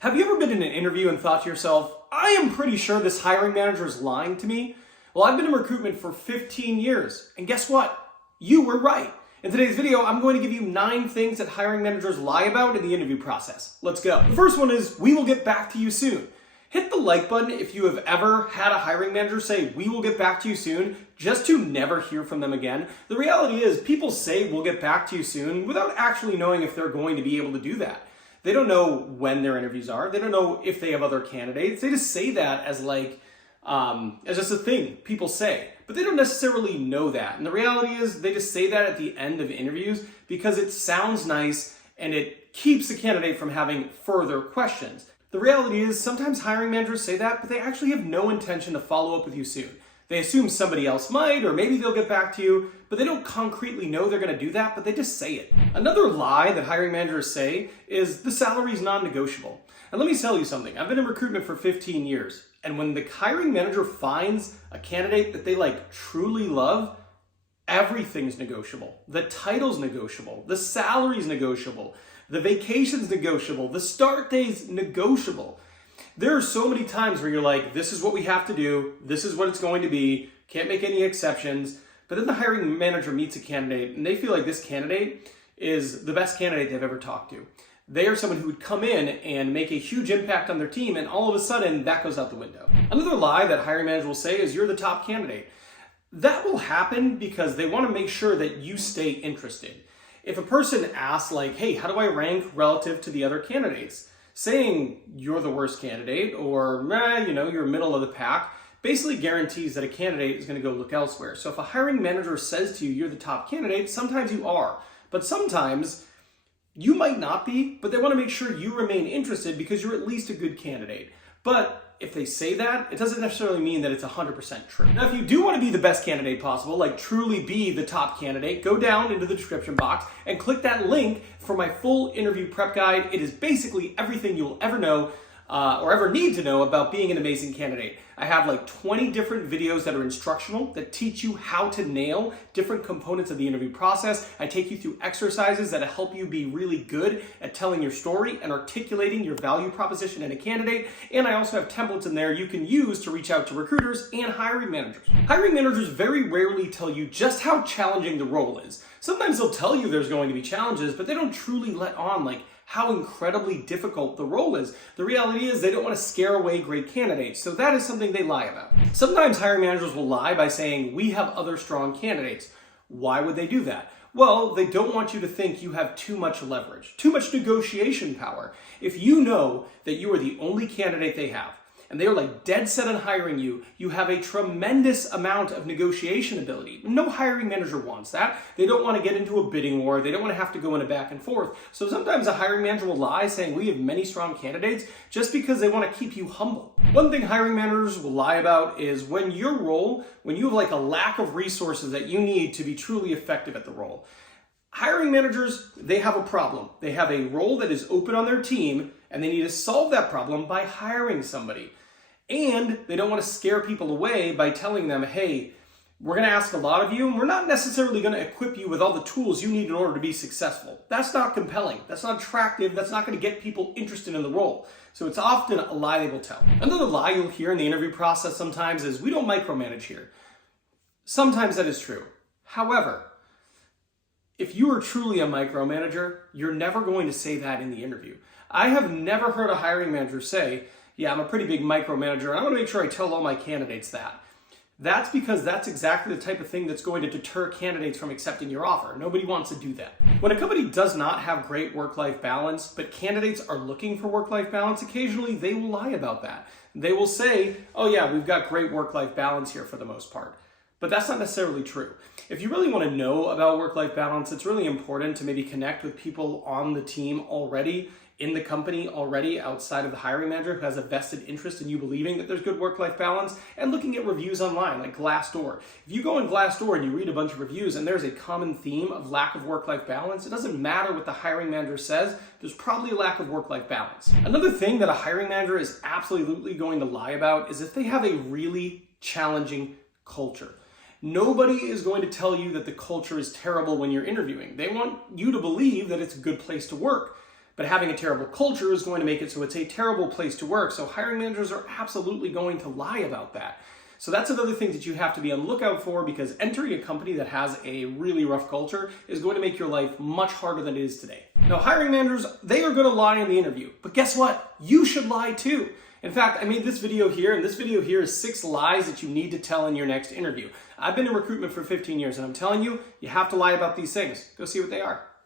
Have you ever been in an interview and thought to yourself, I am pretty sure this hiring manager is lying to me? Well, I've been in recruitment for 15 years, and guess what? You were right. In today's video, I'm going to give you 9 things that hiring managers lie about in the interview process. Let's go. The first one is, we will get back to you soon. Hit the like button if you have ever had a hiring manager say, we will get back to you soon, just to never hear from them again. The reality is, people say we'll get back to you soon without actually knowing if they're going to be able to do that. They don't know when their interviews are. They don't know if they have other candidates. They just say that as as just a thing people say, but they don't necessarily know that. And the reality is they just say that at the end of interviews because it sounds nice and it keeps the candidate from having further questions. The reality is sometimes hiring managers say that, but they actually have no intention to follow up with you soon. They assume somebody else might, or maybe they'll get back to you, but they don't concretely know they're going to do that, but they just say it. Another lie that hiring managers say is the salary is non-negotiable. And let me tell you something. I've been in recruitment for 15 years, and when the hiring manager finds a candidate that they truly love, everything's negotiable. The title's negotiable. The salary's negotiable. The vacation's negotiable. The start day's negotiable. There are so many times where you're like, this is what we have to do. This is what it's going to be. Can't make any exceptions. But then the hiring manager meets a candidate and they feel like this candidate is the best candidate they've ever talked to. They are someone who would come in and make a huge impact on their team, and all of a sudden that goes out the window. Another lie that hiring managers will say is you're the top candidate. That will happen because they want to make sure that you stay interested. If a person asks hey, how do I rank relative to the other candidates? Saying you're the worst candidate or, you're middle of the pack basically guarantees that a candidate is going to go look elsewhere. So if a hiring manager says to you, you're the top candidate, sometimes you are. But sometimes you might not be, but they want to make sure you remain interested because you're at least a good candidate. But if they say that, it doesn't necessarily mean that it's 100% true. Now, if you do want to be the best candidate possible, truly be the top candidate, go down into the description box and click that link for my full interview prep guide. It is basically everything you'll ever know or ever need to know about being an amazing candidate. I have 20 different videos that are instructional that teach you how to nail different components of the interview process. I take you through exercises that help you be really good at telling your story and articulating your value proposition in a candidate. And I also have templates in there you can use to reach out to recruiters and hiring managers. Hiring managers very rarely tell you just how challenging the role is. Sometimes they'll tell you there's going to be challenges, but they don't truly let on how incredibly difficult the role is. The reality is they don't want to scare away great candidates, so that is something they lie about. Sometimes hiring managers will lie by saying, we have other strong candidates. Why would they do that? Well, they don't want you to think you have too much leverage, too much negotiation power. If you know that you are the only candidate they have, and they are dead set on hiring you, you have a tremendous amount of negotiation ability. No hiring manager wants that. They don't want to get into a bidding war. They don't want to have to go in a back and forth. So sometimes a hiring manager will lie saying we have many strong candidates just because they want to keep you humble. One thing hiring managers will lie about is when you have a lack of resources that you need to be truly effective at the role. Hiring managers, they have a problem. They have a role that is open on their team and they need to solve that problem by hiring somebody. And they don't want to scare people away by telling them, hey, we're going to ask a lot of you, and we're not necessarily going to equip you with all the tools you need in order to be successful. That's not compelling. That's not attractive. That's not going to get people interested in the role. So it's often a lie they will tell. Another lie you'll hear in the interview process sometimes is, we don't micromanage here. Sometimes that is true. However, if you are truly a micromanager, you're never going to say that in the interview. I have never heard a hiring manager say, yeah, I'm a pretty big micromanager, and I want to make sure I tell all my candidates that. That's because that's exactly the type of thing that's going to deter candidates from accepting your offer. Nobody wants to do that. When a company does not have great work-life balance, but candidates are looking for work-life balance, occasionally they will lie about that. They will say, oh yeah, we've got great work-life balance here for the most part. But that's not necessarily true. If you really want to know about work-life balance, it's really important to maybe connect with people on the team already, in the company already, outside of the hiring manager who has a vested interest in you believing that there's good work-life balance, and looking at reviews online like Glassdoor. If you go on Glassdoor and you read a bunch of reviews and there's a common theme of lack of work-life balance, it doesn't matter what the hiring manager says, there's probably a lack of work-life balance. Another thing that a hiring manager is absolutely going to lie about is if they have a really challenging culture. Nobody is going to tell you that the culture is terrible when you're interviewing. They want you to believe that it's a good place to work. But having a terrible culture is going to make it so it's a terrible place to work. So hiring managers are absolutely going to lie about that. So that's another thing that you have to be on the lookout for, because entering a company that has a really rough culture is going to make your life much harder than it is today. Now, hiring managers, they are going to lie in the interview, but guess what? You should lie too. In fact, I made this video here, and this video here is 6 lies that you need to tell in your next interview. I've been in recruitment for 15 years, and I'm telling you, you have to lie about these things. Go see what they are.